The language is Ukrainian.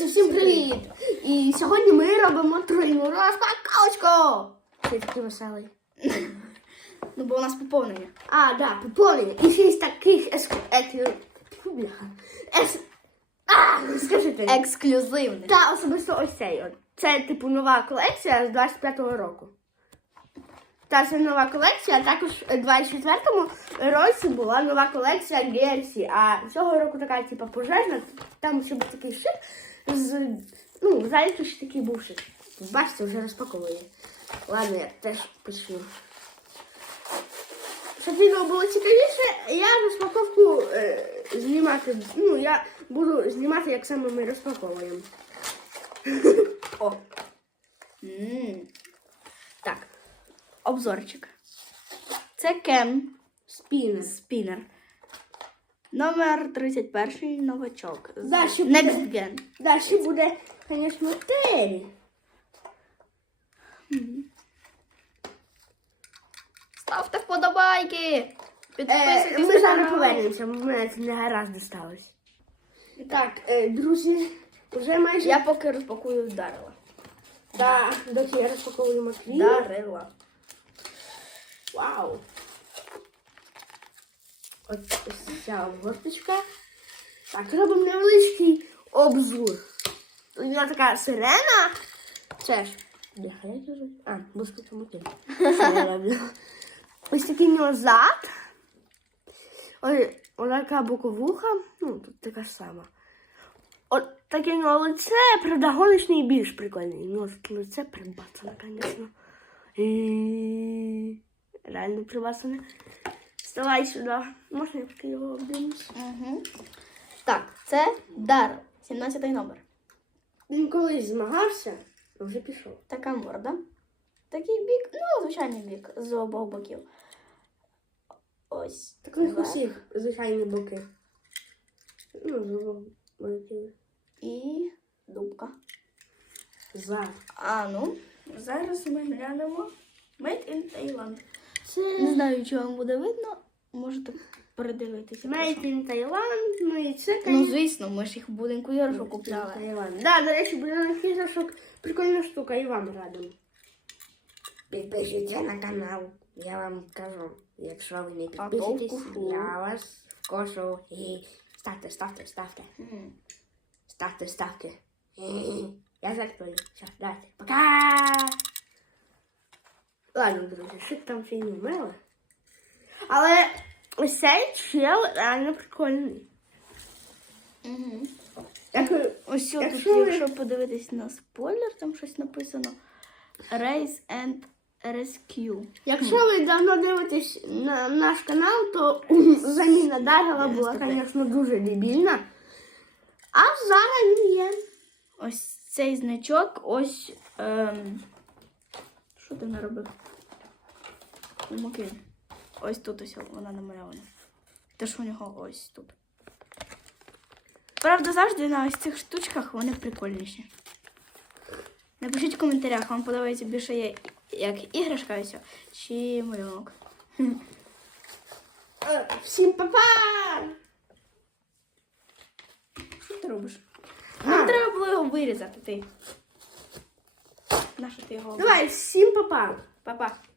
Друзі, всім привіт! І сьогодні ми робимо тройну розпаковочку. Ти такий веселий. Ну, бо у нас поповнення. А, да, поповнення. І є таких еск... Ес... А, скажи ти. Ексклюзивне. Та особисто ось цей. От. Це типу нова колекція з 25-го року. Та це нова колекція, а також у 24-му році була нова колекція Герсі. А цього року така, типу, пожежна, там ще був такий щит з. Ну, взагалі ще такий був щит. Бачите, вже розпаковує. Ладно, я теж почну. Щоб відео було цікавіше, я розпаковку е, знімати. Ну, я буду знімати, як саме ми розпаковуємо. О. м Так. Обзорчик. Це Кен Спінер. Спінер. Номер 31 новачок. З Да, ще Next буде. Gen. Далі буде, звісно, Террі. Ставте вподобайки. Е, ми на зараз канал. повернемося, бо мене це не гаразд сталося. Так, е, друзі, вже майже. Я поки розпакую вдарила. Да, доки я розпаковую Маквін. Вдарила. Вау. Ось ця обгорточка. Так, робимо невеличкий обзор. Тут вона така сирена. Це ж. А, блискуча мотив. Ось такий в нього зад. Ой, вона така боковуха. Ну, тут така сама. От таке в нього лице, правда, гоночний більш прикольний. Ну, тут лице прибацане, звісно. І... Реально прибацане. Вставай сюди. Можна я поки його обдивлюсь? Угу. Так, це Дар. 17 номер. Він колись змагався, вже пішов. Така морда. Такий бік, ну, звичайний бік з обох боків. Ось. Так у них вверх. усіх звичайні боки. Ну, знову великі. І дубка. Зад. А ну, зараз ми глянемо Made in Thailand. Це Не знаю, чи вам буде видно. Можете передивитися. Made in Thailand, ну і це, Ну, конечно, звісно, ми ж їх в будинку Йоршу купляли. Таїланд. Да, до речі, будинок іграшок прикольна штука, і вам радимо. Підпишіться на канал, я вам кажу. Якщо ви не то підпишетесь, вкушу. я вас вкушу. І ставте, ставте, ставте. М. Ставте, ставте. Я жартую. Все, давайте. Пока! Ладно, друзі, що там ще й. Але ось цей чел реально прикольний. Як, Ось тут, Якщо ви- якщо подивитись на спойлер, там щось написано. Race and Rescue. якщо ви давно дивитесь на наш канал, то заміна Даргала була, звісно, дуже дебільна. А зараз він є. Ось цей значок, ось. Ем... Що ти наробив? Макин. Ось тут ось вона намальована. Теж у нього ось тут. Правда, завжди на ось цих штучках вони прикольніші. Напишіть в коментарях, вам подобається більше є як іграшка ось, чи малюнок. Всім па-па! Що ти робиш? Нам треба було його вирізати ти. Нащо ти його? Давай, всім па-па! Па-па.